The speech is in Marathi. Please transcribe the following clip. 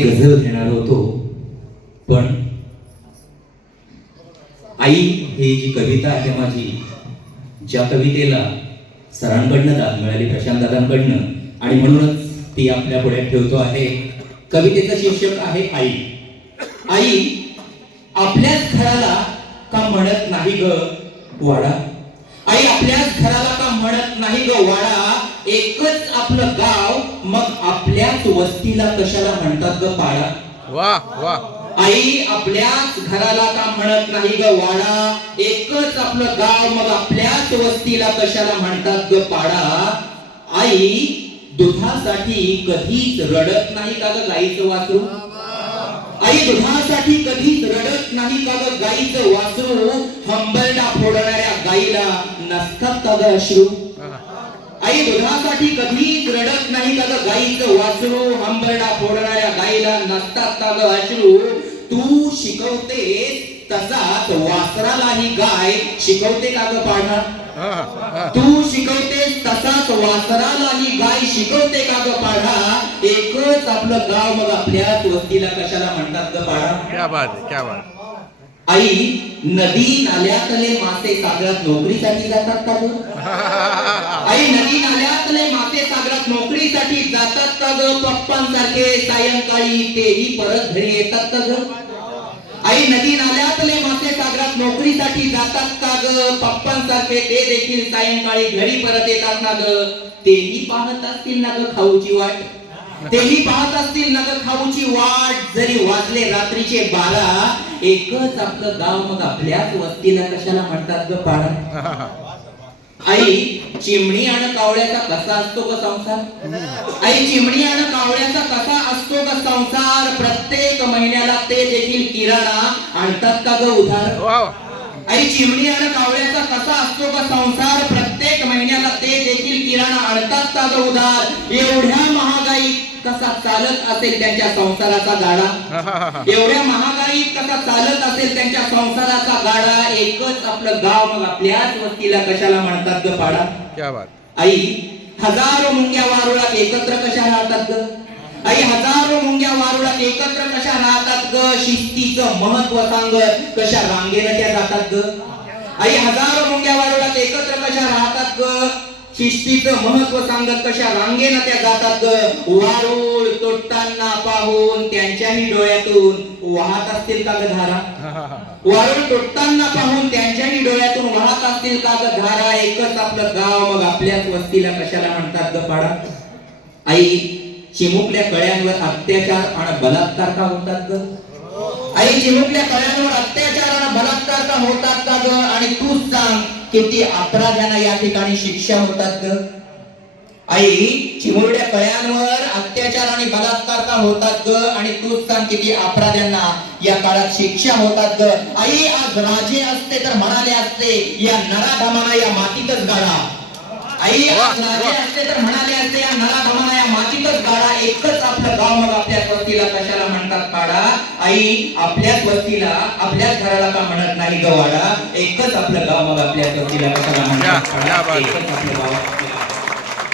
गझल घेणार होतो, पण आई ही जी कविता आहे माझी, ज्या कवितेला सरांकडनं दाद मिळाली, प्रशांत दादांकडनं, आणि म्हणूनच ती आपल्या पुढे ठेवतो आहे. कवितेचं शीर्षक आहे आई. आई आपल्याच घराला का म्हणत नाही ग वाडा. आई आपल्याच घराला का म्हणत नाही ग वाडा. एकच आपलं गाव, मग आपल्याच वस्तीला कशाला म्हणतात ग पाडा. वाह वाह. आई आपल्याच घराला का म्हणत नाही ग वाडा. एकच आपलं गाव, मग आपल्याच वस्तीला कशाला म्हणतात ग पाडा. आई दुधासाठी कधीच रडत नाही का ग गाईचं वासरू. आई दुधासाठी कधीच रडत नाही का ग गाईचं वासरू. हंबरडा फोडणाऱ्या गाईला नसतात का ग अश्रू. आई दुधासाठी कधीच रडत नाही का ग गाईचं वासरू. हंबरडा फोडणाऱ्या गाईला नसतात का ग अश्रू. तू शिकवते तसाच वासरालाही गाय शिकवते का ग पाडा. तू शिकवतेस तसाच वासरालाही गाय शिकवते का ग पाडा. एकच आपलं गाव, मग आपल्याच वस्तीला कशाला म्हणतात ग पाडा. क्या बात है, क्या बात. आई नदी नाल्यातले मासे सागरात नोकरीसाठी जातात का ग. आई नदी नाल्यातले मासे सागरात नोकरीसाठी जातात का ग. पप्पांसारखे सायंकाळी तेही परत घरी येतात का ग. आई नदी नाल्यातले मासे सागरात नोकरीसाठी जातात का ग. पप्पांसारखे ते देखील सायंकाळी घरी परत येतात ना ग. तेही पाहत असतील ना ग खाऊची वाट. तेही पाहत असतील ना ग खाऊची वाट. जरी वाजले रात्रीचे 12, एकच आपलं गाव, मग आपल्याच वस्तीला कशाला म्हणतात ग पाडा. आई चिमणी आणि कावळ्याचा कसा असतो ग संसार. आई चिमणी आणि कावळ्याचा कसा असतो ग संसार. प्रत्येक महिन्याला ते देखील किराणा आणतात का ग उधार. आई चिमणी आणि कावळ्याचा कसा असतो ग संसार. प्रत्येक महिन्याला ते देखील किराणा आणतात का ग उधार. एवढ्या महागाईत कसा चालत असेल त्यांच्या संसाराचा गाडा. एवढ्या महागाईत कसा चालत असेल त्यांच्या संसाराचा गाडा. एकच आपलं गाव, मग आपल्याच वस्तीला कशाला म्हणतात ग पाडा. क्या बात. आई हजारो मुंग्या वारुळात एकत्र कशा राहतात ग. आई हजारो मुंग्या वारुळात एकत्र कशा राहतात ग. शिस्तीचं महत्व सांगत कशा रांगेनं त्या जातात ग. आई हजारो मुंग्या वारुळात एकत्र कशा राहतात ग. शिस्तीचं महत्व सांगत कशा रांगेनं त्या जातात ग. वारुळ तुटताना पाहून त्यांच्याही डोळ्यातून वाहत असतील का ग धारा. वारुळ तुटताना पाहून त्यांच्याही डोळ्यातून वाहत असतील का ग धारा. एकच आपलं गाव, मग आपल्याच वस्तीला कशाला म्हणतात ग पाडा. आई चिमुकल्या कळ्यांवर अत्याचार आणि बलात्कार का होतात ग. आई चिमुकल्या कळ्यांवर अत्याचार आणि बलात्कार का होतात का ग. आणि तूच सांग किती अपराध्यांना या ठिकाणी शिक्षा होतात ग. आई चिमुरड्या कळ्यांवर अत्याचार आणि बलात्कार का होतात ग. आणि तूच सांग किती अपराध्यांना या काळात शिक्षा होतात ग. आई आज राजे असते तर म्हणाले असते या नराधमाना या मातीतच गाडा. आई आज राजे असते तर म्हणाले असते या नराधमाना या मातीतच गाडा. एकच आपलं गाव, मग आपल्याच वस्तीला कशाला म्हणतात पाडा. आई आपल्याच वस्तीला, आपल्याच घराला का म्हणत नाही ग वाडा. एकच आपलं गाव, मग आपल्याच वस्तीला कशाला म्हणतात पाडा. एकच आपलं गाव.